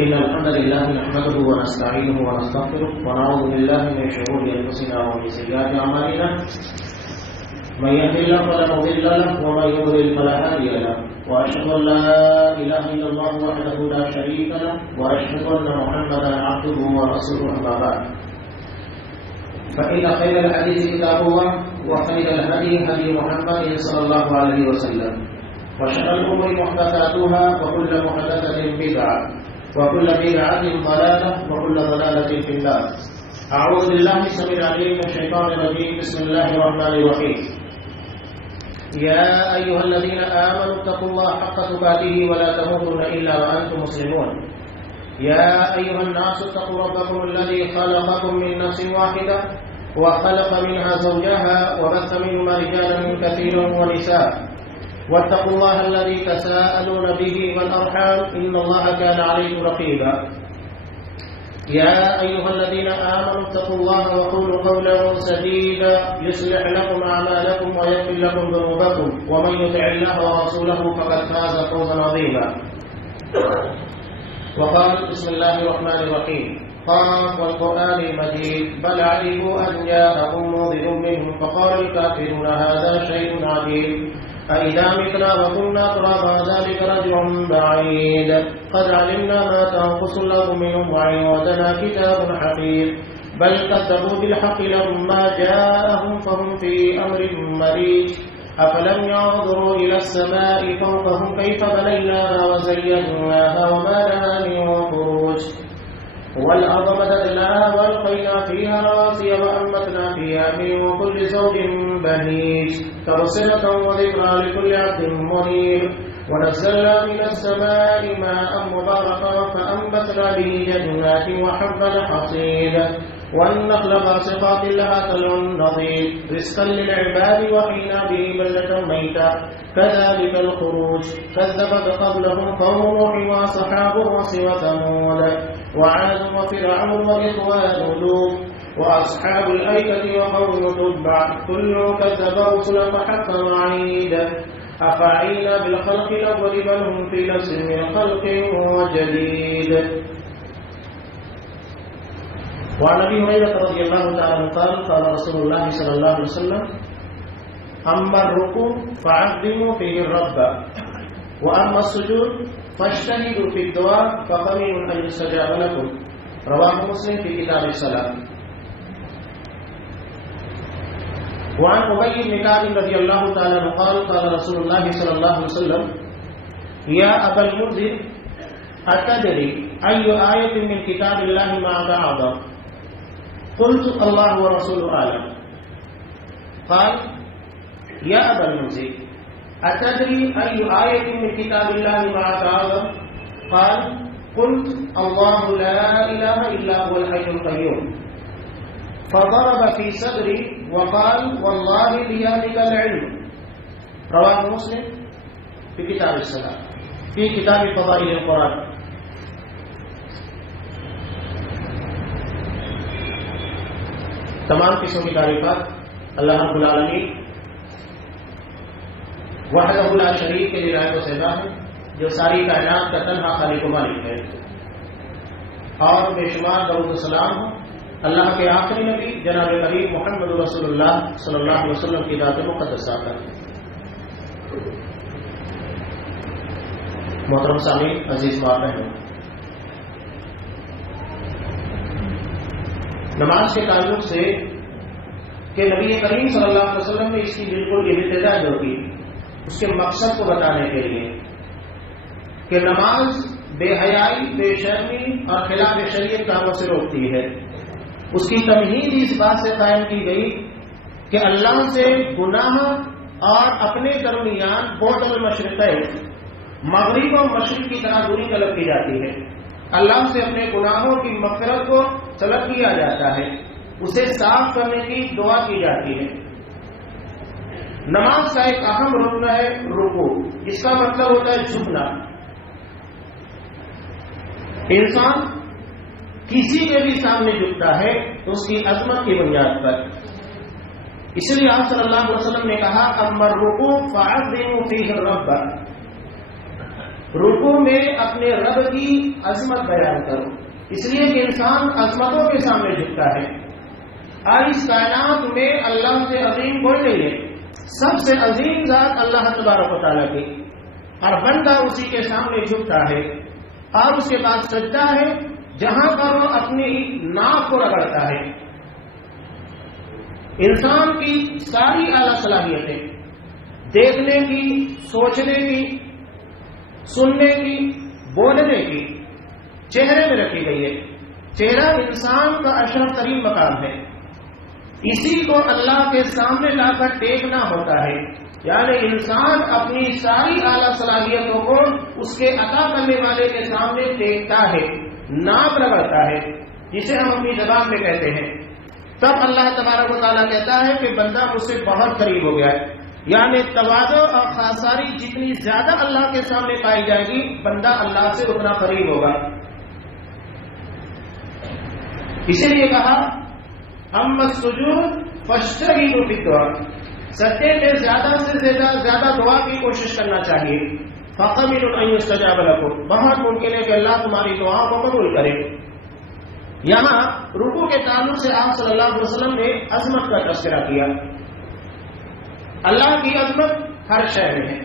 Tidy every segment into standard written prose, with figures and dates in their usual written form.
إن الحمد لله نحمده ونستعينه ونستغفره ونعوذ بالله من شرور أنفسنا ومن سيئات أعمالنا من يهد الله فلا مضل له ومن يضلل فلا هادي له وأشهد أن لا إله إلا الله وحده لا شريك له وأشهد أن محمدا عبده ورسوله أما بعد فإن خير الحديث كتاب الله وخير الهدي هدي محمد صلى الله عليه وسلم وشر الأمور محدثاتها وكل محدثة بدعة وكل بدعة ضلالة وكل ضلالة في النار. أعوذ بالله السميع العليم من الشيطان الرجيم. بسم الله الرحمن الرحيم. يا أيها الذين آمنوا اتقوا الله حق تقاته ولا تموتن إلا وأنتم مسلمون. يا أيها الناس اتقوا ربكم الذي خلقكم من نفس واحدة وخلق منها زوجها وبث منهما رجالا كثيرا ونساء واتقوا الله الذي تساءلون به والأرحام إن الله كان عليكم رقيبا. يا أيها الذين آمنوا اتقوا الله وقولوا قولا سديدا يصلح لكم أعمالكم ويغفر لكم ذنوبكم ومن يطع الله ورسوله فقد فاز فوزا عظيما. وقال بسم الله الرحمن الرحيم. قاف والقرآن المجيد بل علموا أن جاءهم منذر منهم فقال الكافرون هذا شيء عجيب أإذا متنا وكنا ترابا ذلك رجع بعيد قد علمنا ما تنقص الأرض منهم وعندنا كتاب حفيظ بل كذبوا بالحق لما جاءهم فهم في أمر مريج أفلم ينظروا إلى السماء فوقهم كيف بنيناها وزيناها وما لها من فروج والأرض مددناها وألقينا فيها رواسي وأنبتنا فيها من كل زوج بهيج تبصرة وذكرى لكل عبد منيب ونزلنا من السماء ماء مباركا فأنبتنا به جنات وحب الحصيد والنخل باسقات لها طلع نضيد رزقا للعباد وحينا به بلدة ميتا كذلك الخروج كذبت قبلهم قوم نوح وأصحاب الرس وثمود وعاد وفرعون وإخوان لوط وأصحاب الأيكة وقوم تبع كل كذب رسلا فحق وعيد أفعينا بالخلق الأول بل هم في لبس من خلق جديد. وعن أبي هريرة رضي الله تعالى قال قال رسول الله صلى الله عليه وسلم أما الركوع فعظموا فيه الرب وأما السجود فاجتهدوا في الدعاء فقليل أن يستجاب لكم. رواه مسلم في كتاب الصلاة. وعن أبي بن كعب رضي الله تعالى عنه قال قال رسول الله صلى الله عليه وسلم يا أبا المنذر أتدري أي آية من كتاب الله معك أعظم؟ قلت الله ورسوله أعلم. قال يا أبا المنذر أتدري أي آية من كتاب الله معك أعظم؟ قال قلت الله لا إله إلا هو الحي القيوم. فضرب في صدري وقال والله بيدك العلم. رواه مسلم في كتاب الصلاة في كتاب فضائل القرآن. تمام قسم کی تعریفات اللہ رب العالمین وحدہ لا شریک کے لیے لائق و سزا ہے جو ساری کائنات کا تنہا خالق و مالک ہے. اور بے شمار درود و سلام ہو اللہ کے آخری نبی جناب کریم محمد رسول اللہ صلی اللہ علیہ وسلم کی ذات مقدسہ پر. محترم سامعین عزیز بہنوں، نماز کے تعلق سے کہ نبی کریم صلی اللہ علیہ وسلم نے اس کی بالکل ابتدا جو کی اس کے مقصد کو بتانے کے لیے کہ نماز بے حیائی، بے شرمی اور خلاف شریعت کاموں سے روکتی ہے. اس کی تمہید اس بات سے قائم کی گئی کہ اللہ سے گناہ اور اپنے درمیان بعد المشرقین مغرب اور مشرق کی طرح دوری طلب کی جاتی ہے. اللہ سے اپنے گناہوں کی مغفرت کو طلب کیا جاتا ہے، اسے صاف کرنے کی دعا کی جاتی ہے. نماز کا ایک اہم رکن ہے رکوع، جس کا مطلب ہوتا ہے جھکنا. انسان کسی کے بھی سامنے جھکتا ہے تو اس کی عظمت کی بنیاد پر. اس لیے آپ صلی اللہ علیہ وسلم نے کہا اما الرکوع فعظموا فیہ الرب. رکوع میں اپنے رب کی عظمت بیان کرو، اس لیے کہ انسان عظمتوں کے سامنے جھکتا ہے۔ اور اس کائنات میں اللہ سے عظیم کوئی نہیں ہے، سب سے عظیم ذات اللہ تبارک و تعالیٰ کی، اور بندہ اسی کے سامنے جھکتا ہے اور اس کے بعد سجدہ ہے جہاں پر وہ اپنی ناک کو رگڑتا ہے۔ انسان کی ساری اعلیٰ صلاحیتیں دیکھنے کی، سوچنے کی، سننے کی، بولنے کی چہرے میں رکھی گئی ہے۔ چہرہ انسان کا اشرف ترین مقام ہے، اسی کو اللہ کے سامنے لا کر ٹیکنا ہوتا ہے، یعنی انسان اپنی ساری اعلیٰ صلاحیتوں کو اس کے عطا کرنے والے کے سامنے ٹیکتا ہے، ناک رگڑتا ہے، جسے ہم اپنی زبان میں کہتے ہیں۔ تب اللہ تبارک و تعالیٰ کہتا ہے کہ بندہ مجھ سے بہت قریب ہو گیا ہے، یعنی تواضع اور خاکساری جتنی زیادہ اللہ کے سامنے پائی جائے گی، بندہ اللہ سے اتنا قریب ہوگا۔ اسی لیے کہا اما السجود فاجتہدوا فی الدعاء، سجدے میں زیادہ سے زیادہ دعا کی کوشش کرنا چاہیے۔ فقبل ان یستجاب لکم، بہت ممکن ہے کہ اللہ تمہاری دعاؤں کو قبول کرے۔ یہاں رکوع کے تعلق سے آپ صلی اللہ علیہ وسلم نے عظمت کا تذکرہ کیا۔ اللہ کی عظمت ہر شے میں ہے،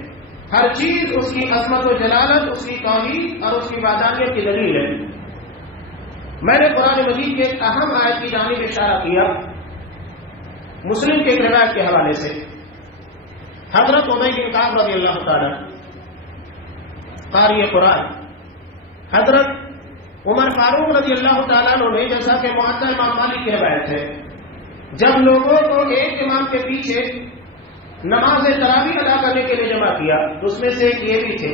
ہر چیز اس کی عظمت و جلالت، اس کی توحید اور اس کی وحدانیت کی دلیل ہے۔ میں نے قرآن مجید کی ایک اہم آیت کی جانب اشارہ کیا، مسلم کے ایک روایت کے حوالے سے۔ حضرت ابی بن کعب رضی اللہ تعالی قاری قرآن، حضرت عمر فاروق رضی اللہ تعالیٰ عنہ نے، جیسا کہ موطا امام مالک کی روایت ہے، جب لوگوں کو ایک امام کے پیچھے نماز تراویح ادا کرنے کے لیے جمع کیا تو اس میں سے ایک یہ بھی تھے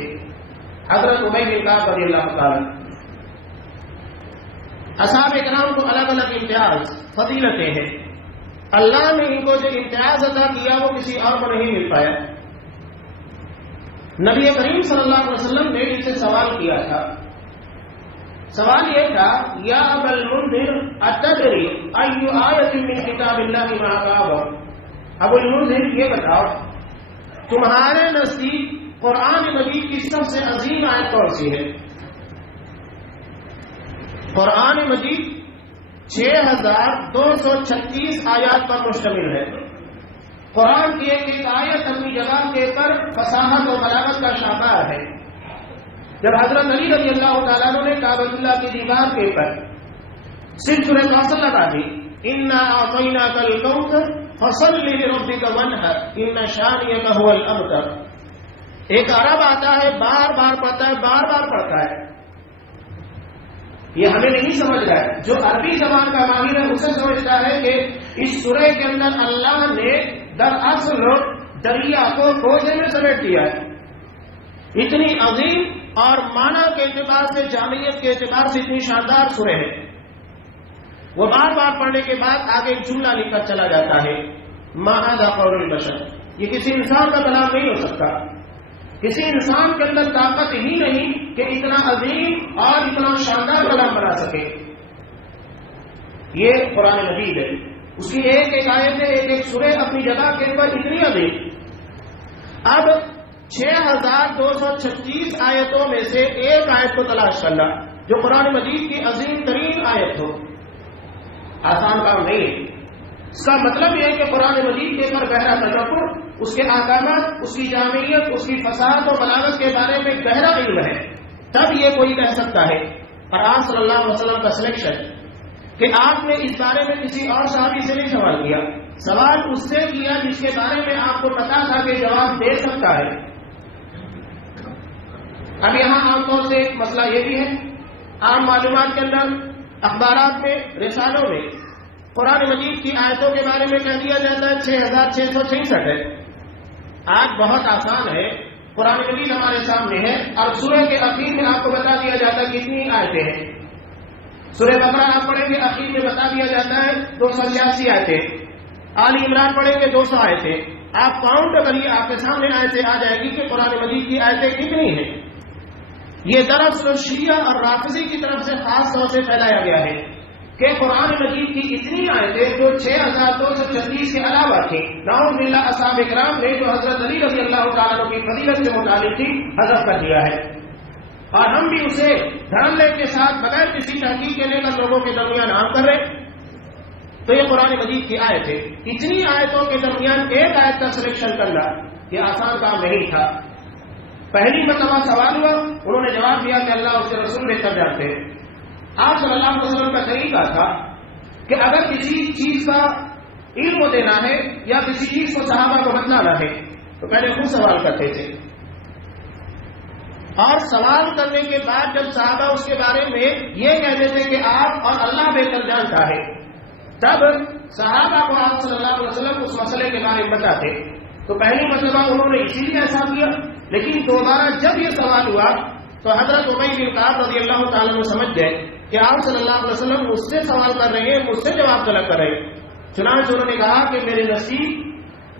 حضرت ابی بن کعب رضی اللہ تعالیٰ۔ اصحاب کرام کو الگ الگ امتیاز، فضیلتیں ہیں، اللہ نے ان کو جو امتیاز عطا کیا وہ کسی اور کو نہیں مل پایا۔ نبی کریم صلی اللہ علیہ وسلم نے ان سے سوال کیا تھا، سوال یہ تھا، یا ابا المنذر اتدری ای آیت من کتاب اللہ معک اعظم، ابو المنذر یہ بتاؤ تمہارے نزدیک قرآن مجید کی سب سے عظیم آیت کون سی ہے؟ قرآن مجید 6236 آیات پر مشتمل ہے۔ قرآن کی ایک ایک آیت اپنی جگہ کے پر فصاحت و بلاغت کا شاہکار ہے۔ جب حضرت علی رضی اللہ تعالیٰ عنہ نے کعبۃ اللہ کی دیوار کے پر صرف سورہ کوثر لگا دی، انا اعطیناک الکوثر فصل لربک وانحر ان شانئک هو الابتر، ایک عرب آتا ہے، بار بار پڑھتا ہے، بار بار پڑھتا ہے، یہ ہمیں نہیں سمجھ رہا ہے، جو عربی زبان کا ماہر ہے اسے سمجھتا ہے کہ اس سورہ کے اندر اللہ نے دراصل دریا کو کوزے میں سمیٹ دیا ہے۔ اتنی عظیم اور معنی کے اعتبار سے، جامعیت کے اعتبار سے اتنی شاندار سورہ ہے، وہ بار بار پڑھنے کے بعد آگے ایک جملہ لکھ کر چلا جاتا ہے، ما ھذا قول البشر، یہ کسی انسان کا کلام نہیں ہو سکتا، کسی انسان کے اندر طاقت ہی نہیں کہ اتنا عظیم اور اتنا شاندار کلام بنا سکے۔ یہ قرآن مجید ہے، اس کی ایک ایک آیت ہے، ایک ایک سورہ اپنی جگہ کے اوپر اتنی عظیم۔ اب 6236 آیتوں میں سے ایک آیت کو تلاش کرنا جو قرآن مجید کی عظیم ترین آیت ہو، آسان کام نہیں ہے۔ اس کا مطلب یہ ہے کہ قرآن مجید کے اوپر گہرا تدبر، اس کے احکامات، اس کی جامعیت، اس کی فصاحت و بلاغت کے بارے میں گہرا علم ہے، تب یہ کوئی کہہ سکتا ہے۔ اور آپ صلی اللہ علیہ وسلم کا سلیکشن کہ آپ نے اس بارے میں کسی اور صحابی سے نہیں سوال کیا، سوال اس سے کیا جس کے بارے میں آپ کو پتا تھا کہ جواب دے سکتا ہے۔ اب یہاں عام طور سے ایک مسئلہ یہ بھی ہے، عام معلومات کے اندر، اخبارات میں، رسالوں میں قرآن مجید کی آیتوں کے بارے میں کہہ دیا جاتا ہے 6666 ہے۔ آج بہت آسان ہے، قرآن مجید ہمارے سامنے ہے اور سورہ کے اخیر میں آپ کو بتا دیا جاتا ہے کتنی آیتیں ہیں۔ سورہ بقرہ آپ پڑھیں گے، اخیر میں بتا دیا جاتا ہے 286 آیتیں، آل عمران پڑھیں گے 200 آیتیں، آپ کاؤنٹ کریے، آپ کے سامنے آیتیں آ جائے گی کہ قرآن مجید کی آیتیں کتنی ہیں۔ یہ دراصل شیعہ اور رافضی کی طرف سے خاص طور سے پھیلایا گیا ہے کہ قرآن مجید کی اتنی آیتیں جو 6236 کے علاوہ تھیں، نعوذ باللہ اصحاب کرام نے جو حضرت علی رضی اللہ تعالیٰ عنہ کی فضیلت سے متعلق تھی حذف کر دیا ہے۔ اور ہم بھی اسے دھڑلے کے ساتھ بغیر کسی تحقیق کے لے کر لوگوں کے درمیان عام کر رہے. تو یہ قرآن مجید کی آیت ہے. اتنی آیتوں کے درمیان ایک آیت کا سلیکشن کرنا یہ آسان کام نہیں تھا. پہلی مرتبہ سوال ہوا, انہوں نے جواب دیا کہ اللہ اس کے رسول بہتر جانتے ہیں. آپ صلی اللہ علیہ وسلم کا طریقہ تھا کہ اگر کسی چیز کا علم دینا ہے یا کسی چیز کو صحابہ کو بتلانا ہے تو پہلے خود سوال کرتے تھے, اور سوال کرنے کے بعد جب صحابہ اس کے بارے میں یہ کہتے تھے کہ آپ اور اللہ بہتر جانتا ہے, تب صحابہ کو آپ صلی اللہ علیہ وسلم اس مسئلے کے بارے میں بتاتے. تو پہلی مرتبہ انہوں نے اسی لیے ایسا کیا, لیکن دوبارہ جب یہ سوال ہوا تو حضرت ابی بن کعب رضی اللہ تعالیٰ عنہ سمجھ گئے کہ آپ صلی اللہ علیہ وسلم مجھ سے سوال کر رہے ہیں, مجھ سے جواب طلب کر رہے ہیں. چنانچہ انہوں نے کہا کہ میرے نصیب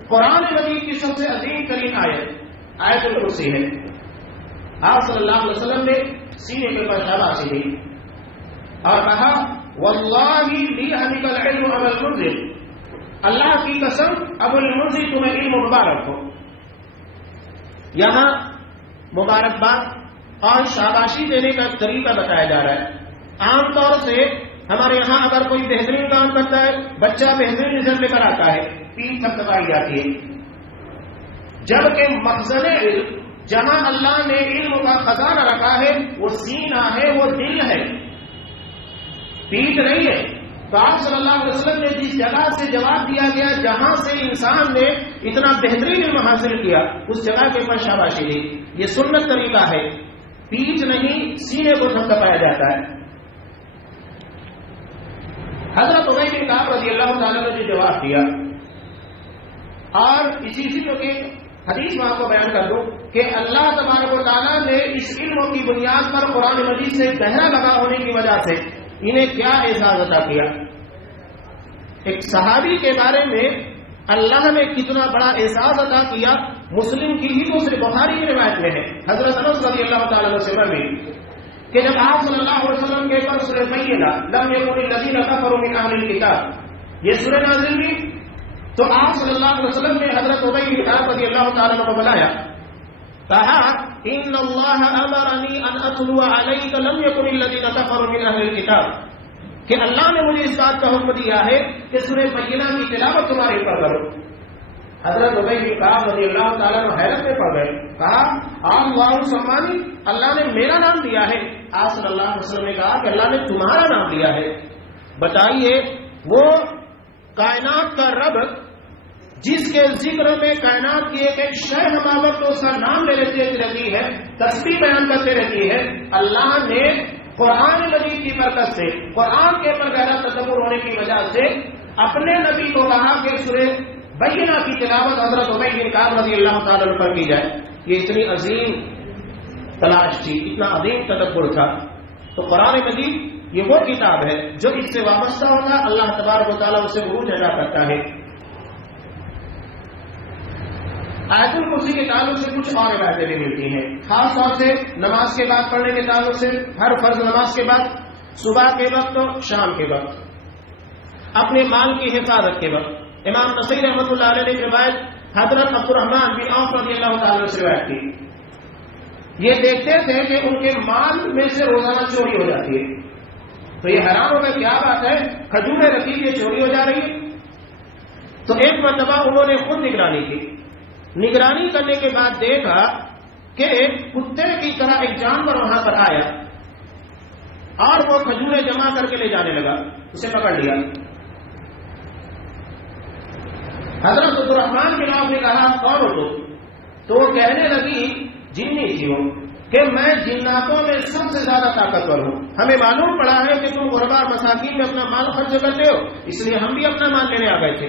قرآن مجید کی سب سے عظیم ترین آیت الکرسی ہے. آپ صلی اللہ علیہ وسلم نے سینے پر شاباشی دی اور کہا واللہ لی حنک العلم ابا المنذر, اللہ کی قسم ابو المنذر تمہیں علم مبارک ہو. یہاں مبارکباد اور شاباشی دینے کا طریقہ بتایا جا رہا ہے. عام طور سے ہمارے یہاں اگر کوئی بہترین کام کرتا ہے, بچہ بہترین رزلٹ لے کر آتا ہے, پیٹھ تھپتھپائی جاتی ہے. جبکہ مخزن علم جہاں اللہ نے علم کا خزانہ رکھا ہے وہ سینہ ہے, وہ دل ہے, پیٹھ نہیں ہے. تو آپ صلی اللہ علیہ وسلم نے جس جگہ سے جواب دیا گیا جہاں سے انسان نے اتنا بہترین علم حاصل کیا اس جگہ کے اوپر شاباشی دی. یہ سنت طریقہ ہے, پیٹھ نہیں سینے کو تھپتھپایا جاتا ہے. حضرت ابی بن کعب رضی اللہ تعالیٰ نے جو جواب دیا, اور اسی کے حدیث میں آپ کو بیان کر دوں کہ اللہ تبارک و تعالیٰ نے اس علم کی بنیاد پر قرآن مجید سے گہرا لگا ہونے کی وجہ سے انہیں کیا اعزاز عطا کیا. ایک صحابی کے بارے میں اللہ نے کتنا بڑا اعزاز عطا کیا, مسلم کی ہی دوسرے بخاری کی روایت میں ہے. حضرت انس رضی اللہ تعالیٰ عنہ سے مروی کہ جب آپ صلی اللہ علیہ وسلم کے پر سورہ بینہ لم یکن الذین کفروا من اہل الکتاب یہ سورہ نازل ہوئی, تو آپ صلی اللہ علیہ وسلم نے حضرت ابی بن کعب رضی اللہ تعالیٰ عنہ کو بلایا, کہا ان اللہ امرنی ان اتلو علیک لم یکن الذین کفروا من اہل الکتاب, کہ اللہ نے مجھے اس بات کا حکم دیا ہے کہ سورہ بینہ کی تلاوت تمہارے اوپر کرو. حضرت ابی بن کعب رضی اللہ تعالیٰ عنہ حیرت میں پڑ گئے, کہا اللہ سمانی, اللہ نے میرا نام دیا ہے. آپ صلی اللہ علیہ وسلم نے کہا کہ اللہ نے تمہارا نام دیا ہے. بتائیے وہ کائنات کا رب جس کے ذکر میں کائنات کی ایک ایک شے ہر وقت اس کا نام لے لیتی رہتی ہے, تسبیح بیان کرتے رہتی ہے, اللہ نے قرآن مجید کی برکت سے قرآن کے اوپر گہرا تدبر ہونے کی وجہ سے اپنے نبی کو کہا کہ سورہ بینہ کی تلاوت حضرت ابی بن کعب رضی اللہ تعالیٰ عنہ پر کی جائے. یہ اتنی عظیم تلاش تھی, اتنا عظیم تدبر تھا. تو قرآن مجید یہ وہ کتاب ہے جو اس سے وابستہ ہوتا ہے, اللہ تبارک و تعالیٰ اسے عروج ادا کرتا ہے. آیت الکرسی کے تعلق سے کچھ اور روایتیں بھی ملتی ہیں, خاص طور سے نماز کے بعد پڑھنے کے تعلق سے, ہر فرض نماز کے بعد, صبح کے وقت اور شام کے وقت, اپنے مال کی حفاظت کے وقت. امام نسائی رحمۃ اللہ علیہ نے روایت حضرت عبد الرحمن بن عوف رضی اللہ تعالیٰ سے روایت کی. یہ دیکھتے تھے کہ ان کے مال میں سے روزانہ چوری ہو جاتی ہے, تو یہ حیران ہو گئے کیا بات ہے, کھجوریں رکھی یہ چوری ہو جا رہی ہے. تو ایک مرتبہ انہوں نے خود نگرانی کی. نگرانی کرنے کے بعد دیکھا کہ کتے کی طرح ایک جانور وہاں پر آیا اور وہ کھجوریں جمع کر کے لے جانے لگا. اسے پکڑ لیا. حضرت عبد الرحمن بن عوف نے کہا کون ہو تم؟ تو وہ کہنے لگی جنی تھی وہ کہ میں جناتوں میں سب سے زیادہ طاقتور ہوں. ہمیں معلوم پڑا ہے کہ تم غربا مساکین میں اپنا مال خرچ کرتے ہو, اس لیے ہم بھی اپنا مال لینے آ گئے تھے.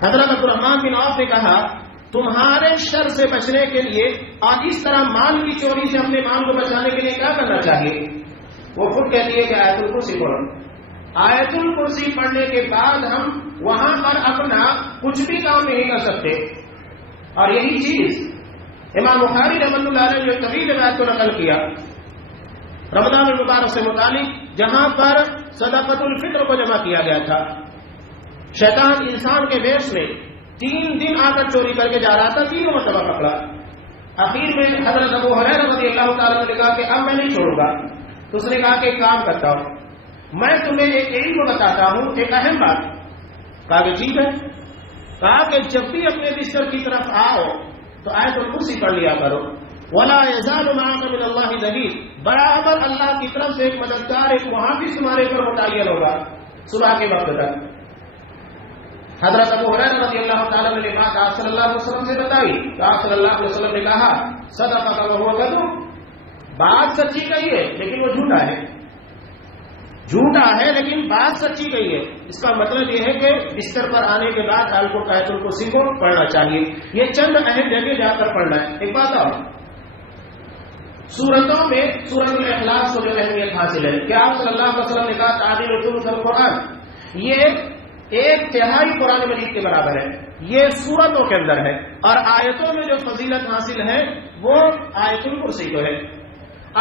حضرت عبد الرحمن بن عوف نے کہا تمہارے شر سے بچنے کے لیے اور اس طرح مال کی چوری سے اپنے مال کو بچانے کے لیے کیا کرنا چاہیے؟ وہ خود کہتی ہے کہ آیت الکرسی پڑھو. آیت الکرسی پڑھنے کے بعد ہم وہاں پر اپنا کچھ بھی کام نہیں کر سکتے. اور یہی چیز امام بخاری رحمۃ اللہ علیہ نے جو طویل روایت کو نقل کیا رمضان المبارک سے متعلق, جہاں پر صدقۃ الفطر کو جمع کیا گیا تھا. شیطان انسان کے ویش میں 3 دن آ کر چوری کر کے جا رہا تھا, 3 مرتبہ پکڑا. آخر میں حضرت ابو ہریرہ رضی اللہ تعالیٰ نے کہا کہ اب میں نہیں چھوڑوں گا. تو اس نے کہا کہ ایک کام کرتا ہوں، میں تمہیں ایک علم بتاتا ہوں، ایک اہم بات. کہا کہ ٹھیک ہے. کہا کہ جب بھی اپنے بستر کی طرف آؤ تو آیت الکرسی پڑھ لیا کرو. وَلَا يَزَالُ مَعَكَ مِنَ اللَّهِ ظَهِيرٌ، برابر اللہ کی طرف سے ایک مددگار، ایک محافظ تمہارے پر متعین ہوگا صبح کے وقت تک. حضرت ابو ہریرہ رضی اللہ تعالیٰ نے بات آپ صلی اللہ علیہ وسلم سے بتائی تو آپ صلی اللہ علیہ وسلم نے کہا صدقۃ وہو کذوب، بات سچی کہی ہے لیکن وہ جھوٹا ہے. جھوٹا ہے لیکن بات سچی کہی ہے. اس کا مطلب یہ ہے کہ بستر پر آنے کے بعد آیت الکرسی کو پڑھنا چاہیے. یہ چند اہم جگہ جا کر پڑھنا ہے. ایک بات اور، سورتوں میں سورۃ الاخلاص کو جو اہمیت حاصل ہے کہ آپ صلی اللہ علیہ وسلم نے کہا تعدیل ثلث القرآن، یہ 1/3 قرآن مجید کے برابر ہے. یہ سورتوں کے اندر ہے. اور آیتوں میں جو فضیلت حاصل ہے وہ آیت الکرسی کو ہے.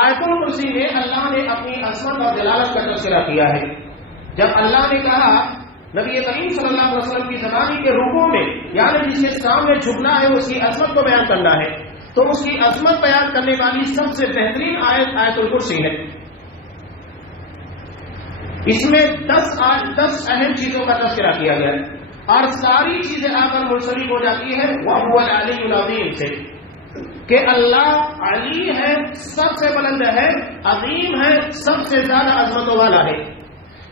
آیت الکرسی میں اللہ نے اپنی عظمت اور جلالت کا تذکرہ کیا ہے. جب اللہ نے کہا نبی کریم صلی اللہ علیہ وسلم کی زبانی کے رکوع میں، یعنی جس کے سامنے جھکنا ہے اس کی عظمت کو بیان کرنا ہے، تو اس کی عظمت بیان کرنے والی سب سے بہترین آیت آیت الکرسی ہے. اس میں 10 اہم چیزوں کا تذکرہ کیا گیا ہے اور ساری چیزیں آ کر منسلک ہو جاتی ہے وَهُوَ الْعَلِيُّ الْعَظِيمُ سے، کہ اللہ علی ہے، سب سے بلند ہے، عظیم ہے، سب سے زیادہ عظمتوں والا ہے.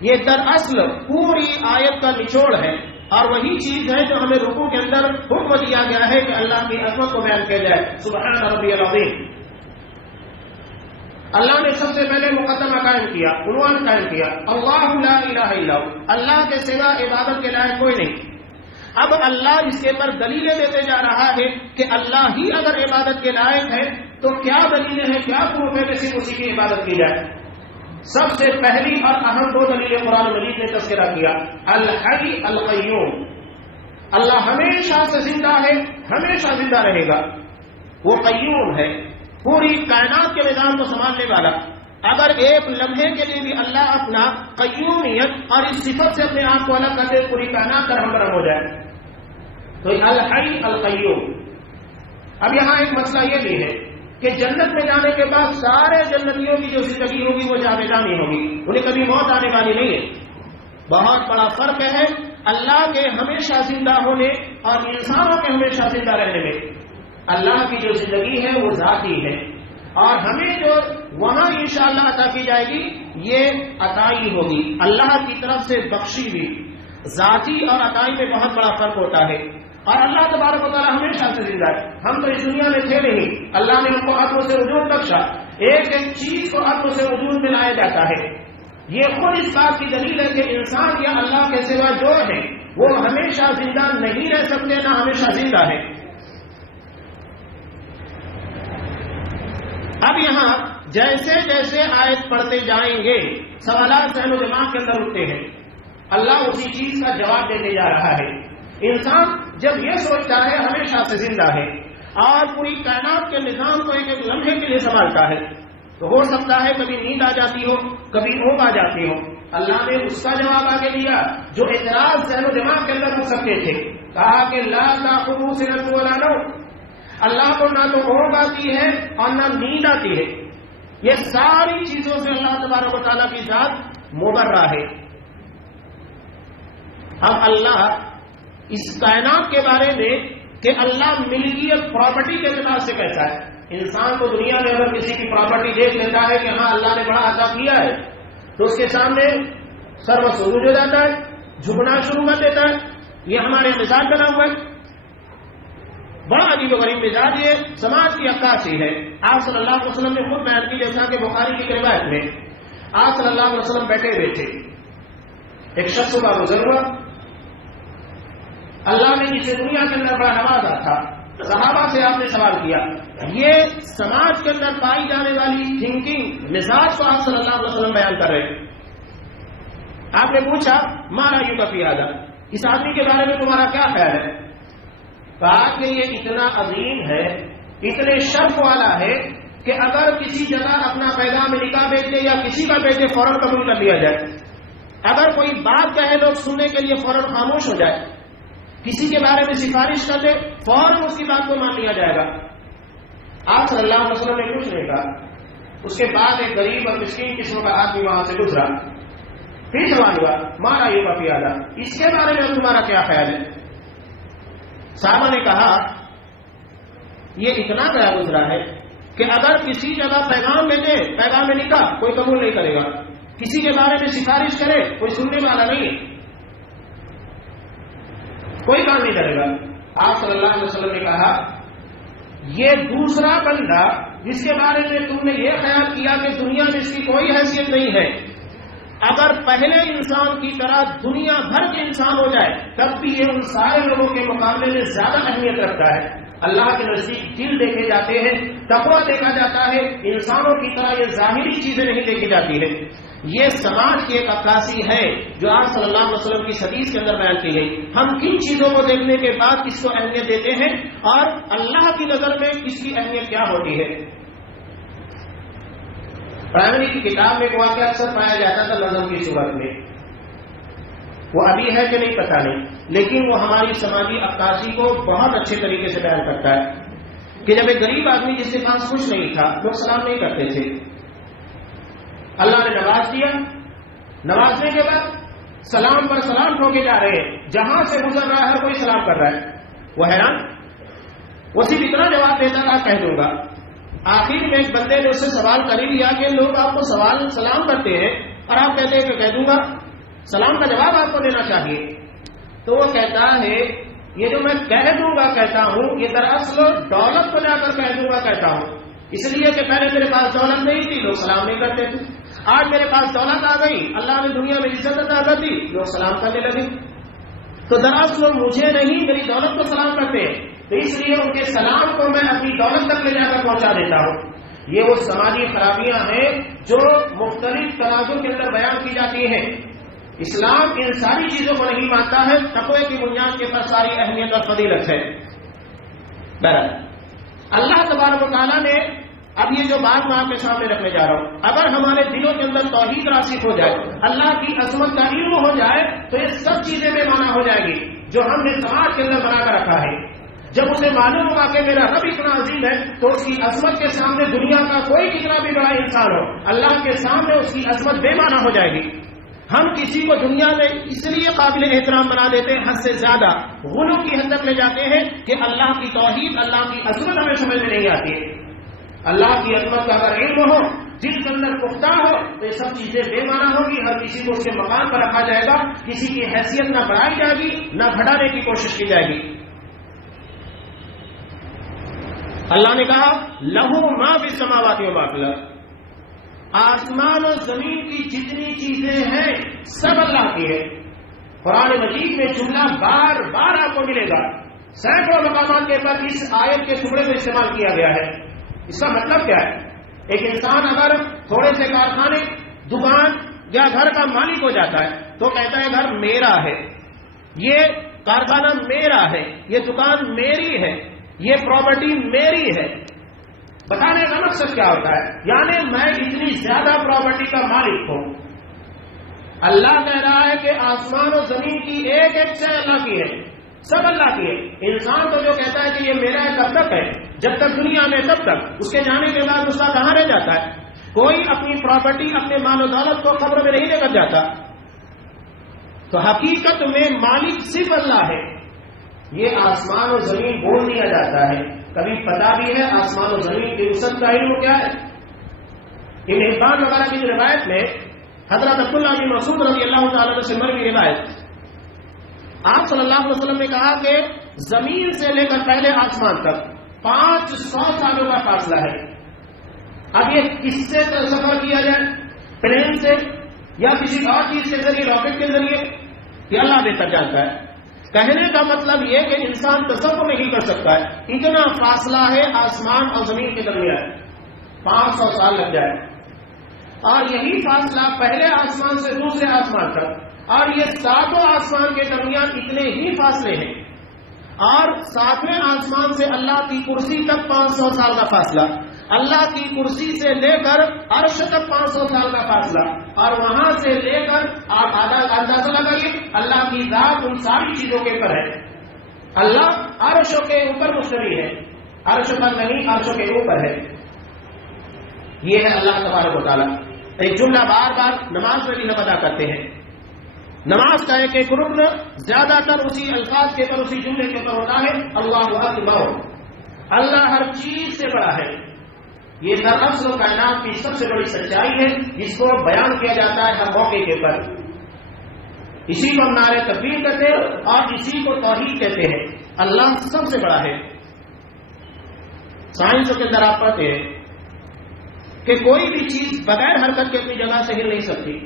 یہ دراصل پوری آیت کا نچوڑ ہے اور وہی چیز ہے جو ہمیں رکوع کے اندر حکم دیا گیا ہے کہ اللہ کی عظمت کو بیان کیا جائے. سبحان ربی العظیم. اللہ نے سب سے پہلے مقدمہ قائم کیا، عنوان قائم کیا، اللہ لا الہ الا ہو، اللہ کے سوا عبادت کے لائق کوئی نہیں. اب اللہ اس کے پر دلیلیں دیتے جا رہا ہے کہ اللہ ہی اگر عبادت کے لائق ہے تو کیا دلیلیں ہیں، کیا پروف ہے کہ صرف اسی کی عبادت کی جائے. سب سے پہلی اور اہم 2 دلیلیں قرآن مجید نے تذکرہ کیا. الحی القیوم، اللہ ہمیشہ سے زندہ ہے، ہمیشہ زندہ رہے گا. وہ قیوم ہے، پوری کائنات کے نظام کو سنبھالنے والا. اگر ایک لمحے کے لیے بھی اللہ اپنا قیومیت اور اس صفت سے اپنے آپ کو الگ کر دے، پوری کائنات کا ہم برہم ہو جائے. تو الحی القیوم. اب یہاں ایک مسئلہ یہ بھی ہے کہ جنت میں جانے کے بعد سارے جنتیوں کی جو زندگی ہوگی وہ جاویدانی ہوگی، انہیں کبھی موت آنے والی نہیں ہے. بہت بڑا فرق ہے اللہ کے ہمیشہ زندہ ہونے اور انسانوں کے ہمیشہ زندہ رہنے میں. اللہ کی جو زندگی ہے وہ ذاتی ہے اور ہمیں جو وہاں انشاءاللہ عطا کی جائے گی یہ عطائی ہوگی، اللہ کی طرف سے بخشی ہوئی. ذاتی اور عطائی میں بہت بڑا فرق ہوتا ہے. اور اللہ تبارک و تعالیٰ ہمیشہ سے زندہ ہے. ہم تو اس دنیا میں تھے نہیں، اللہ نے ہم کو عدم سے وجود بخشا. ایک ایک چیز کو عدم سے وجود میں لایا جاتا ہے. یہ خود اس بات کی دلیل ہے کہ انسان یا اللہ کے سوا جو ہے وہ ہمیشہ زندہ نہیں رہ سکتے، نہ ہمیشہ زندہ ہے. اب یہاں جیسے جیسے آیت پڑھتے جائیں گے سوالات ذہن و دماغ کے اندر اٹھتے ہیں. اللہ اسی چیز کا جواب دینے جا رہا ہے. انسان جب یہ سوچتا ہے ہمیشہ سے زندہ ہے اور پوری کائنات کے نظام کو ایک ایک لمحے کے لیے سنبھالتا ہے، تو ہو سکتا ہے کبھی نیند آ جاتی ہو، کبھی اونگ آ جاتی ہو. اللہ نے اس کا جواب آگے دیا جو اعتراض ذہن و دماغ کے اندر ہو سکتے تھے. کہا کہ لا تأخذہ سنۃ ولا نوم، اللہ کو نہ تو اونگ آتی ہے اور نہ نیند آتی ہے. یہ ساری چیزوں سے اللہ تبارک و تعالیٰ کی ذات مبرہ ہے. اب اللہ اس کائنات کے بارے میں کہ اللہ ملکیت پراپرٹی کے اعتبار سے کیسا ہے. انسان کو دنیا میں اگر کسی کی پراپرٹی دیکھ لیتا ہے کہ ہاں اللہ نے بڑا عطا کیا ہے تو اس کے سامنے سر مسعود ہو جاتا ہے، جھکنا شروع کر دیتا ہے. یہ ہمارے مزاج بنا ہوا ہے. بڑا عجیب و غریب مزاج یہ سماج کی عکاسی ہے. آپ صلی اللہ علیہ وسلم نے خود بیان کی، جیسا کہ بخاری کی روایت میں آپ صلی اللہ علیہ وسلم بیٹھے ہوئے تھے. ایک شخص کا گزر ہوا، اللہ نے جسے دنیا کے اندر بڑا نوازا تھا. صحابہ سے آپ نے سوال کیا، یہ سماج کے اندر پائی جانے والی تھنکنگ مزاج کو آپ صلی اللہ علیہ وسلم بیان کر رہے ہیں. آپ نے پوچھا ما رأیک فی ھذا، اس آدمی کے بارے میں تمہارا کیا خیال ہے؟ کہا کہ یہ اتنا عظیم ہے، اتنے شرف والا ہے کہ اگر کسی جگہ اپنا پیغام نکاح بیچ دے یا کسی کا بیچے فوراً قبول کر لیا جائے. اگر کوئی بات کہے لوگ سننے کے لیے فوراً خاموش ہو جائے. کسی کے بارے میں سفارش کر دے فوراً اس کی بات کو مان لیا جائے گا. آپ صلی اللہ علیہ وسلم نے کچھ نہیں کہا. اس کے بعد ایک غریب اور مسکین قسم کا آدمی وہاں سے گزرا. پھر سوال ہوا مارا یہ پیادہ، اس کے بارے میں تمہارا کیا خیال ہے؟ صحابہ نے کہا یہ اتنا گیا گزرا ہے کہ اگر کسی جگہ پیغام بھیجے، پیغام میں نکاح کوئی قبول نہیں کرے گا، کسی کے بارے میں سفارش کرے کوئی سننے والا نہیں، کوئی کام نہیں کرے گا. آپ صلی اللہ علیہ وسلم نے کہا یہ دوسرا بندہ جس کے بارے میں تم نے یہ خیال کیا کہ دنیا میں اس کی کوئی حیثیت نہیں ہے، اگر پہلے انسان کی طرح دنیا بھر کے انسان ہو جائے تب بھی یہ ان سارے لوگوں کے مقابلے میں زیادہ اہمیت رکھتا ہے. اللہ کے نزدیک دل دیکھے جاتے ہیں، تقویٰ دیکھا جاتا ہے، انسانوں کی طرح یہ ظاہری چیزیں نہیں دیکھی جاتی ہیں. یہ سماج کی ایک عکاسی ہے جو آپ صلی اللہ علیہ وسلم کی حدیث کے اندر بیان کی گئی. ہم کن چیزوں کو دیکھنے کے بعد کس کو اہمیت دیتے ہیں اور اللہ کی نظر میں کس کی اہمیت کیا ہوتی ہے. پرائمری کی کتاب میں ایک واقعہ اکثر پایا جاتا تھا نظم کی صورت میں، وہ ابھی ہے کہ نہیں پتہ نہیں، لیکن وہ ہماری سماجی عکاسی کو بہت اچھے طریقے سے بیان کرتا ہے کہ جب ایک غریب آدمی جس کے پاس کچھ نہیں تھا، لوگ سلام نہیں کرتے تھے، اللہ نے نواز دیا، نوازنے کے بعد سلام پر سلام ٹھوکے جا رہے ہیں، جہاں سے گزر رہا ہے کوئی سلام کر رہا ہے. وہ حیران، وہ صرف اتنا جواب دیتا تھا کہہ دوں گا. آخر میں ایک بندے نے اس سے سوال کر ہی لیا کہ لوگ آپ کو سلام کرتے ہیں اور آپ کہتے ہیں کہ کہہ دوں گا، سلام کا جواب آپ کو دینا چاہیے. تو وہ کہتا ہے یہ جو میں کہہ دوں گا کہتا ہوں یہ دراصل دولت کو جا کر کہہ دوں گا کہتا ہوں، اس لیے کہ پہلے میرے پاس دولت نہیں تھی، لوگ سلام نہیں کرتے تھے. آج میرے پاس دولت آ گئی، اللہ نے دنیا میں عزت عطا کر دی، لوگ سلام کرنے لگے. تو دراصل لوگ مجھے نہیں میری دولت کو سلام کرتے ہیں، تو اس لیے ان کے سلام کو میں اپنی دولت تک لے جا کر پہنچا دیتا ہوں. یہ وہ سماجی خرابیاں ہیں جو مختلف تنازع کے اندر بیان کی جاتی ہیں. اسلام ان ساری چیزوں کو نہیں مانتا ہے، تقوی کی بنیاد کے پر ساری اہمیت اور فضیلت ہے. بہرحال اللہ تبارک و تعالیٰ نے اب یہ جو بات میں آپ کے سامنے رکھنے جا رہا ہوں، اگر ہمارے دلوں کے اندر توحید راسخ ہو جائے، اللہ کی عظمت کا علم ہو جائے، تو یہ سب چیزیں بے معنی ہو جائے گی جو ہم نے سماج کے اندر بنا کر رکھا ہے. جب اسے معلوم ہوگا کہ میرا رب اتنا عظیم ہے تو اس کی عظمت کے سامنے دنیا کا کوئی کتنا بھی بڑا انسان ہو، اللہ کے سامنے اس کی عظمت بے معنی ہو جائے گی. ہم کسی کو دنیا میں اس لیے قابل احترام بنا دیتے ہیں، حد سے زیادہ غلو کی حد تک لے جاتے ہیں کہ اللہ کی توحید، اللہ کی عظمت ہمیں سمجھ میں نہیں آتی ہے. اللہ کی عظمت کا اگر علم ہو، دل کے اندر پختہ ہو، تو یہ سب چیزیں بے معنی ہوگی. ہر کسی کو اس کے مقام پر رکھا جائے گا، کسی کی حیثیت نہ بڑھائی جائے گی نہ گھٹانے کی کوشش کی جائے گی. اللہ نے کہا لہو ما فی السماوات و ما فی الارض، آسمان و زمین کی جتنی چیزیں ہیں سب اللہ کی ہے. قرآن مجید میں جملہ بار بار آپ کو ملے گا، سینکڑوں مقامات کے پر اس آیت کے ٹکڑے میں استعمال کیا گیا ہے. اس کا مطلب کیا ہے؟ ایک انسان اگر تھوڑے سے کارخانے، دکان یا گھر کا مالک ہو جاتا ہے تو کہتا ہے گھر میرا ہے، یہ کارخانہ میرا ہے، یہ دکان میری ہے، یہ پراپرٹی میری ہے. بتانے کا مقصد کیا ہوتا ہے؟ یعنی میں اتنی زیادہ پراپرٹی کا مالک ہوں. اللہ کہہ رہا ہے کہ آسمان و زمین کی ایک ایک شے اللہ کی ہے، سب اللہ کی ہے. انسان تو جو کہتا ہے کہ یہ میرا ہے کب تک ہے؟ جب تک دنیا میں تب تک، اس کے جانے کے بعد اس کا کہاں رہ جاتا ہے؟ کوئی اپنی پراپرٹی، اپنے مال و دولت کو قبر میں نہیں لے کر جاتا. تو حقیقت میں مالک صرف اللہ ہے. یہ آسمان و زمین بول دیا جاتا ہے، کبھی پتا بھی ہے آسمان و زمین کی وسعت کا علم کیا ہے. ابن حبان وغیرہ کی روایت میں حضرت عبداللہ بن مسعود رضی اللہ تعالیٰ عنہ سے مروی روایت، آپ صلی اللہ علیہ وسلم نے کہا کہ زمین سے لے کر پہلے آسمان تک 500 سالوں کا فاصلہ ہے. اب یہ کس سے سفر کیا جائے، پلین سے یا کسی اور چیز کے ذریعے، راکٹ کے ذریعے، یہ اللہ بہتر جانتا ہے. کہنے کا مطلب یہ کہ انسان تصور نہیں کر سکتا ہے اتنا فاصلہ ہے آسمان اور زمین کے درمیان، 500 سال لگ جائے. اور یہی فاصلہ پہلے آسمان سے دوسرے آسمان تک، اور یہ 7 آسمان کے درمیان اتنے ہی فاصلے ہیں. اور 7ویں آسمان سے اللہ کی کرسی تک 500 سال کا فاصلہ، اللہ کی کرسی سے لے کر عرش تک 500 سال کا فاصلہ، اور وہاں سے لے کر آپ اندازہ لگائیے اللہ کی ذات ان ساری چیزوں کے اوپر ہے. اللہ عرشوں کے اوپر مستوی ہے، عرش پر نہیں، عرشوں کے اوپر ہے. یہ ہے اللہ تبارک و تعالیٰ. ایک جملہ بار بار نماز میں بھی ہم ادا کرتے ہیں. نماز کا ایک ایک رکن زیادہ تر اسی الفاظ کے اوپر، اسی جملے کے اوپر ہوتا ہے اللہ اکبر. اللہ ہر چیز سے بڑا ہے. یہ دراصل کائنات کی سب سے بڑی سچائی ہے جس کو بیان کیا جاتا ہے ہر موقع کے پر. اسی کو ہم نعرہ تکبیر کہتے ہیں اور اسی کو توحید کہتے ہیں. اللہ سب سے بڑا ہے. سائنسوں کے اندر آپ پڑھتے ہیں کہ کوئی بھی چیز بغیر حرکت کے اپنی جگہ سے ہل نہیں سکتی.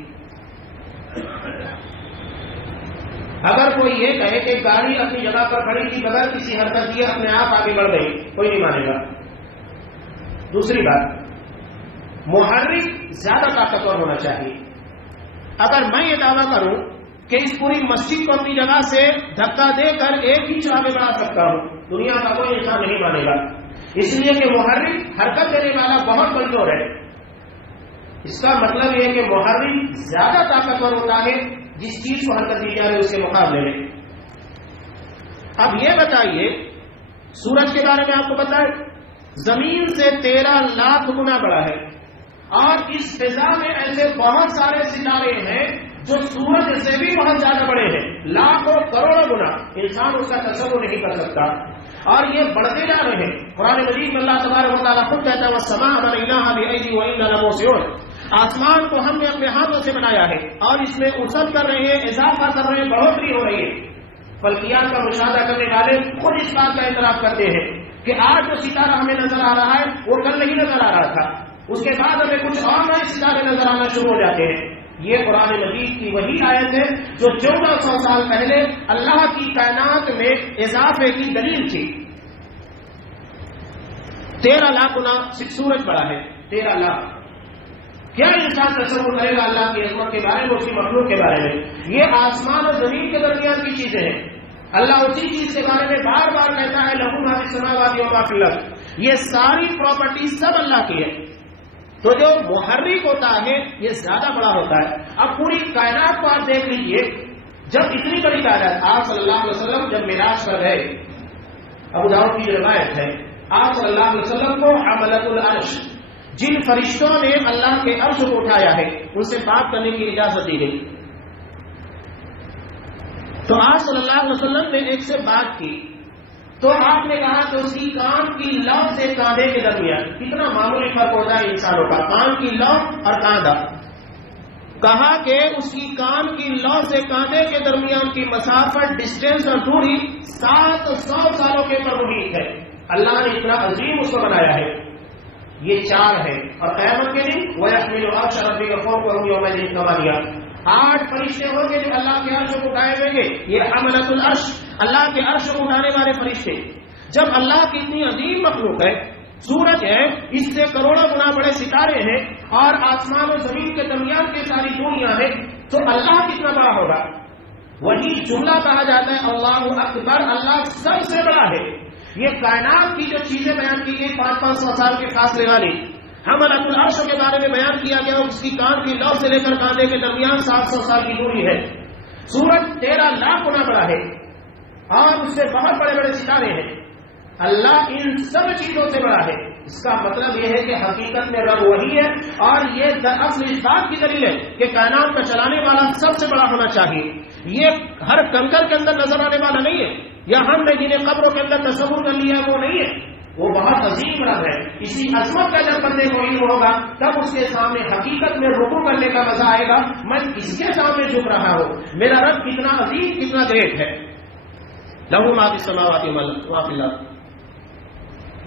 اگر کوئی یہ کہے کہ گاڑی اپنی جگہ پر کھڑی تھی بغیر کسی حرکت کیے اپنے آپ آگے بڑھ گئی، کوئی نہیں مانے گا. دوسری بات، محرک زیادہ طاقتور ہونا چاہیے. اگر میں یہ دعویٰ کروں کہ اس پوری مسجد کو اپنی جگہ سے دھکا دے کر ایک ہی آگے بڑھا سکتا ہوں، دنیا کا کوئی انسان نہیں مانے گا. اس لیے کہ محرک حرکت دینے والا بہت کمزور ہے. اس کا مطلب یہ کہ محرک زیادہ طاقتور ہوتا ہے جس چیز کو حرکت دی جا رہی ہے اس کے مقابلے میں. اب یہ بتائیے، سورج کے بارے میں آپ کو پتا ہے زمین سے 13 لاکھ گنا بڑا ہے، اور اس فضا میں ایسے بہت سارے ستارے ہیں جو سورج سے بھی بہت زیادہ بڑے ہیں، لاکھوں کروڑوں گنا. انسان اس کا تصور نہیں کر سکتا، اور یہ بڑھتے جا رہے ہیں. قرآن مجید میں اللہ تبارک و تعالیٰ خود کہتا ہے وَالسَّمَاءَ بَنَيْنَاهَا بِأَيْدٍ وَإِنَّا لَمُوسِعُونَ. آسمان کو ہم نے اپنے ہاتھوں سے بنایا ہے اور اس میں وسعت کر رہے ہیں، اضافہ کر رہے ہیں، بڑھوتری ہو رہی ہے. فلکیات کا مشاہدہ کرنے والے خود اس بات کا اعتراف کرتے ہیں کہ آج جو ستارہ ہمیں نظر آ رہا ہے وہ کل نہیں نظر آ رہا تھا، اس کے بعد ہمیں کچھ اور نئے ستارے نظر آنا شروع ہو جاتے ہیں. یہ قرآن مجید کی وہی آیت ہے جو 1400 سال پہلے اللہ کی کائنات میں اضافے کی دلیل تھی. 13 لاکھ گنا سورج بڑا ہے. 13 لاکھ. کیا انسان تصور کرے گا اللہ کی عظمت کے بارے میں، اس کی مخلوق کے بارے میں؟ یہ آسمان اور زمین کے درمیان کی چیزیں ہیں. اللہ اسی چیز کے بارے میں بار بار کہتا ہے لہو ما فی السماوات و ما فی الارض. یہ ساری پراپرٹی سب اللہ کی ہے. تو جو محرک ہوتا ہے یہ زیادہ بڑا ہوتا ہے. اب پوری کائنات کو آپ دیکھ لیجئے، جب اتنی بڑی کائنات، آپ صلی اللہ علیہ وسلم جب معراج پر گئے، ابو داؤد کی روایت ہے، آپ صلی اللہ علیہ وسلم کو حملۃ العرش، جن فرشتوں نے اللہ کے عرش کو اٹھایا ہے، ان سے بات کرنے کی اجازت دی گئی. تو آپ صلی اللہ علیہ وسلم نے ایک سے بات کی تو آپ نے کہا کہ اس کی کان کی لو سے کاندھے کے درمیان، کتنا معمولی فرق ہوتا ہے انسانوں کا، کان کی لو اور کاندھا. کہا کہ اس کی کان کی لو سے کاندھے کے درمیان کی مسافت، ڈسٹینس اور دوری 700 سالوں کے پر محیط ہے. اللہ نے اتنا عظیم اس کو بنایا ہے. یہ 4 ہے. اور قیامت کے دن وَيَحْمِلُ عَرْشَ رَبِّكَ فَوْقَهُمْ يَوْمَئِذٍ ثَمَانِيَةٌ. 8 فرشتے ہوں گے جو اللہ کے عرش کو اٹھائے ہوئے گے. یہ حملۃ العرش، اللہ کے عرش کو اٹھانے والے فرشتے. جب اللہ کی اتنی عظیم مخلوق ہے، سورج ہے، اس سے کروڑوں گنا بڑے ستارے ہیں، اور آسمان و زمین کے درمیان کی ساری دنیا ہے، تو اللہ کتنا بڑا ہوگا. وہی جملہ کہا جاتا ہے اللہ اکبر. اللہ سب سے بڑا ہے. یہ کائنات کی جو چیزیں بیان کی گئی 500 سال کے فاصلے والی، حملۃ العرش کے بارے میں بیان کیا گیا، اس کی کان کی لو سے لے کر کاندھے کے درمیان 700 سال کی دوری ہے. سورج 13 لاکھ گنا بڑا ہے اور اس سے بہت بڑے بڑے ستارے ہیں. اللہ ان سب چیزوں سے بڑا ہے. اس کا مطلب یہ ہے کہ حقیقت میں رب وہی ہے، اور یہ دراصل اس بات کی دلیل ہے کہ کائنات کا چلانے والا سب سے بڑا ہونا چاہیے. یہ ہر کنکر کے اندر نظر آنے والا نہیں ہے، یا ہم نے جنہیں قبروں کے اندر تصور کر لیا وہ نہیں ہے. وہ بہت عظیم رب ہے. اسی عظمت کا جب بندے کو علم ہوگا تب اس کے سامنے حقیقت میں رکوع کرنے کا مزہ آئے گا. میں اس کے سامنے جھک رہا ہوں، میرا رب کتنا عظیم، کتنا گریٹ ہے. لہو ما فی السماوات و ما فی الارض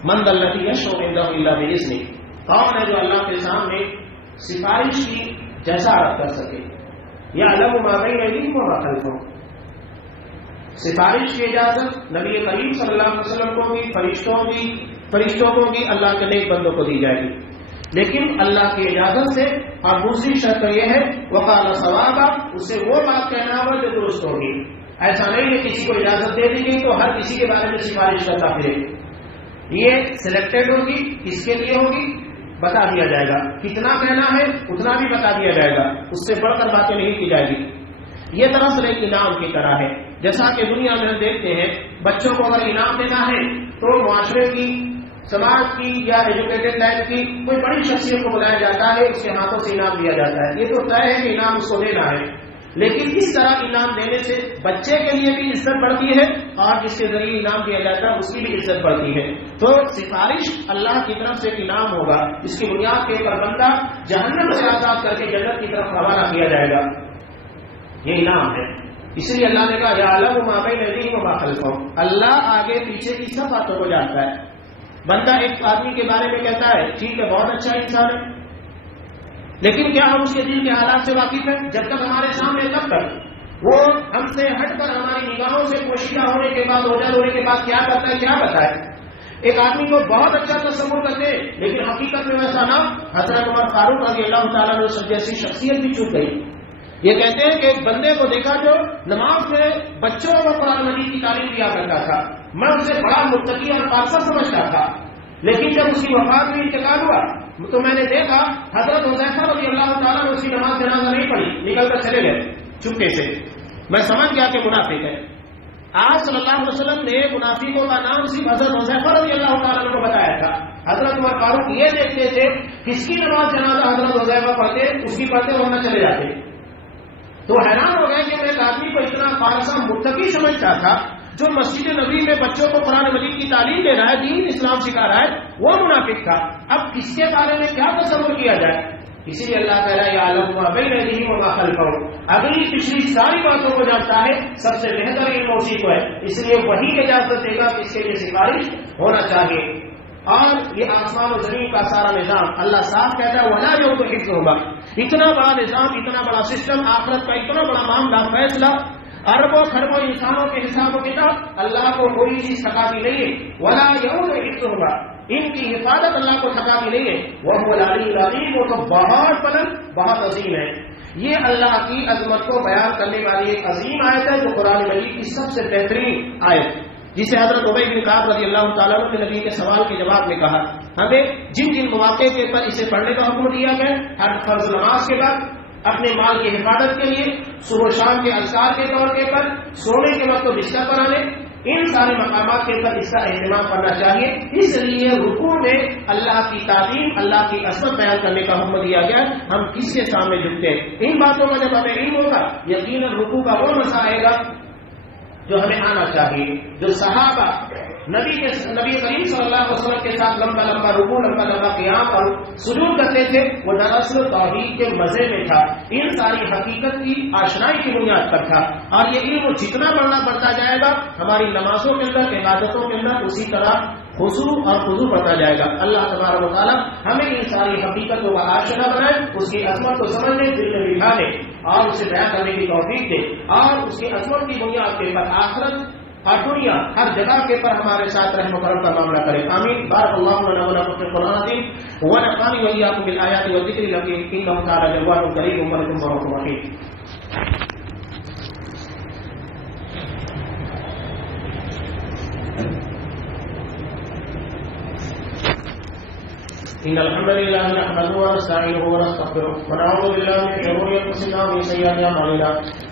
من ذا الذی یشفع عنده الا باذنہ. کون ہے جو اللہ کے سامنے سفارش کی جسارت کر سکے. یعلم ما بین ایدیہم وما خلفہم. سفارش کی اجازت نبی کریم صلی اللہ علیہ وسلم کو بھی، فرشتوں کو بھی، اللہ کے نیک بندوں کو دی جائے گی، لیکن اللہ کی اجازت سے. اور دوسری شرط یہ ہے وقال صوابا، اسے وہ بات کہنا ہوگا جو درست ہوگی. ایسا نہیں ہے کسی کو اجازت دے دی گئی تو ہر کسی کے بارے میں سفارش کرتا پھرے. یہ سلیکٹڈ ہوگی، کس کے لیے ہوگی بتا دیا جائے گا. کتنا کہنا ہے اتنا بھی بتا دیا جائے گا، اس سے بڑھ کر باتیں نہیں کی جائے گی. یہ دراصل ایک انعام کی طرح ہے. جیسا کہ دنیا میں ہم دیکھتے ہیں بچوں کو اگر انعام دینا ہے تو معاشرے کی سماج کی یا ایجوکیٹڈ ٹائپ کی کوئی بڑی شخصیت کو بلایا جاتا ہے، اس کے ہاتھوں سے انعام دیا جاتا ہے، یہ تو طے ہے کہ انعام اس کو دینا ہے، لیکن اس طرح انعام دینے سے بچے کے لیے بھی عزت بڑھتی ہے اور جس کے ذریعے انعام دیا جاتا ہے اس کی بھی عزت بڑھتی ہے۔ تو سفارش اللہ کی طرف سے انعام ہوگا، اس کی بنیاد کے اوپر بندہ جہنم سے آزاد کر کے جنت کی طرف روانہ کیا جائے گا، یہ انعام ہے۔ اس لیے اللہ نے کہا یعلم ما بین ایدیہم وما خلفہم، اللہ آگے پیچھے کی سب باتوں کو جانتا ہے۔ بندہ ایک آدمی کے بارے میں کہتا ہے ٹھیک ہے بہت اچھا انسان ہے، لیکن کیا ہم اس کے دل کے حالات سے واقف ہیں؟ جب تک ہمارے سامنے تب تک وہ ہم سے ہٹ کر ہماری نگاہوں سے پوشیدہ ہونے کے بعد، اوجھل ہونے کے بعد کیا کرتا ہے کیا بتائے؟ ایک آدمی کو بہت اچھا تصور کرتے ہیں لیکن حقیقت میں ویسا نہ۔ حضرت عمر فاروق رضی اللہ تعالیٰ عنہ جیسی شخصیت بھی چھوٹ گئی۔ یہ کہتے ہیں کہ ایک بندے کو دیکھا جو نماز میں بچوں کو قرآن مجید کی تعلیم دیا کرتا تھا، میں اسے بڑا متقی اور پارسا سمجھتا تھا، لیکن جب اس کی وفات میں انتقال ہوا تو میں نے دیکھا حضرت حذیفہ رضی اللہ تعالیٰ نے اس کی نماز جنازہ نہیں پڑھی، نکل کر چلے گئے چپکے سے۔ میں سمجھ گیا کہ منافق ہے۔ آج صلی اللہ علیہ وسلم نے منافقوں کا نام صرف حضرت حذیفہ رضی اللہ تعالیٰ نے کو بتایا تھا۔ حضرت عمر فاروق یہ دیکھتے تھے کس کی نماز جنازہ حضرت حذیفہ پڑھتے اس کی پڑھتے ورنہ چلے جاتے۔ تو حیران ہو گئے کہ میں ایک آدمی کو اتنا پارسا متقی سمجھتا تھا جو مسجد نبی میں بچوں کو قرآن مجید کی تعلیم دے رہا ہے، دین اسلام سکھا رہا ہے، وہ منافق تھا۔ اب کس کے بارے میں کیا تصور کیا جائے؟ اسی لیے اللہ تعالیٰ یعلم ما بین ایدیہم وما خلفہم، اگلی پچھلی ساری باتوں کو جانتا ہے، سب سے بہتر علم اسی کو ہے، اس لیے وہی اجازت دے گا کہ اس کے لیے سفارش ہونا چاہیے۔ اور یہ آسمان و زمین کا سارا نظام اللہ صاف کہتا ہے ولا یؤد حفظہما، اتنا بڑا نظام، اتنا بڑا سسٹم، آخرت کا اتنا بڑا معاملہ، فیصلہ، اربوں خربوں انسانوں کے حساب و کتاب، اللہ کو کوئی چیز تھکاتی نہیں ہے۔ ولا یؤد حفظہما، ان کی حفاظت اللہ کو تھکاتی نہیں ہے۔ وہو العلی العظیم، وہ تو بہت بلند بہت عظیم ہے۔ یہ اللہ کی عظمت کو بیان کرنے والی ایک عظیم آیت ہے جو قرآن مجید کی سب سے بہترین آیت، جسے حضرت ابی بن کعب رضی اللہ تعالیٰ عنہ نے نبی کے سوال کے جواب میں کہا ہمیں جن جن مواقع کے پر اسے پڑھنے کا حکم دیا گیا، ہر فرض نماز کے بعد، اپنے مال کی حفاظت کے لیے، صبح و شام کے اذکار کے طور کے پر، سونے کے وقت بستر پر آنے، ان سارے مقامات کے اوپر اس کا اہتمام کرنا چاہیے۔ اس لیے رکوع میں اللہ کی تعظیم، اللہ کی عظمت بیان کرنے کا حکم دیا گیا۔ ہم کس کے سامنے جھکتے ہیں؟ ان باتوں کا جب ہمیں علم ہوگا یقیناً رکوع کا وہ مسئلہ آئے گا جو ہمیں آنا چاہیے۔ جو صحابہ نبی کریم صلی اللہ علیہ وسلم کے ساتھ لمبا لمبا رکوع، لمبا لمبا قیام اور سجود کرتے تھے، وہ دراصل توحید کے مزے میں تھا، ان ساری حقیقت کی آشنائی کی بنیاد پر تھا۔ اور یہ علم جتنا بڑھنا بڑھتا جائے گا ہماری نمازوں کے اندر، عبادتوں کے اندر اسی طرح خضوع اور خضوع بڑھتا جائے گا۔ اللہ تبارک و تعالیٰ ہمیں ان ساری حقیقتوں کا آشنا بنائے، اس کی عظمت کو سمجھنے، دل میں بٹھانے اور اسے بیان کرنے کی توفیق دے، اور اس کی عظمت کی بنیاد کے پر آخرت اور دنیا ہر جگہ کے پر ہمارے ساتھ رحم و کرم کا معاملہ کرے، آمین۔ بارک اللہ لنا ولکم فی القرآن العظیم ونفعنی وإیاکم بالآیات والذکر الحکیم، انہ تعالی جواد کریم ولکم برحمۃ الرحیم۔ إن الحمد لله نحمده ونستعينه ونستغفره ونعوذ بالله من شرور أنفسنا ومن سيئات أعمالنا،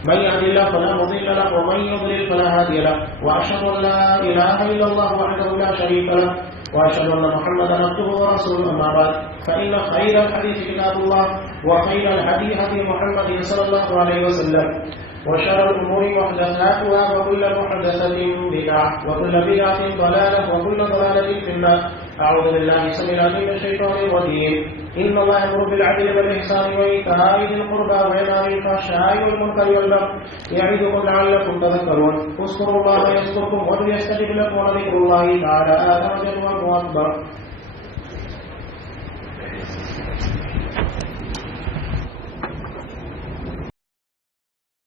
من يهد الله فلا مضل له ومن يضلل فلا هادي له، وأشهد أن لا إله إلا الله وحده لا شريك له، وأشهد أن محمدا عبده ورسوله، أما بعد فإن خير الحديث كتاب الله وخير الهدي هدي محمد صلى الله عليه وسلم، وشر الأمور محدثاتها وكل محدثة بدعة وكل بدعة ضلالة وكل ضلالة في النار۔ أعوذ بالله السميع العليم من الشيطان الرجيم، إن الله يأمر بالعدل والإحسان وإيتاء ذي القربى وينهى عن الفحشاء والمنكر والبغي يعظكم لعلكم تذكرون، اذكروا الله يذكركم وادعوه يستجب لكم ولذكر الله تعالى أعظم وأكبر۔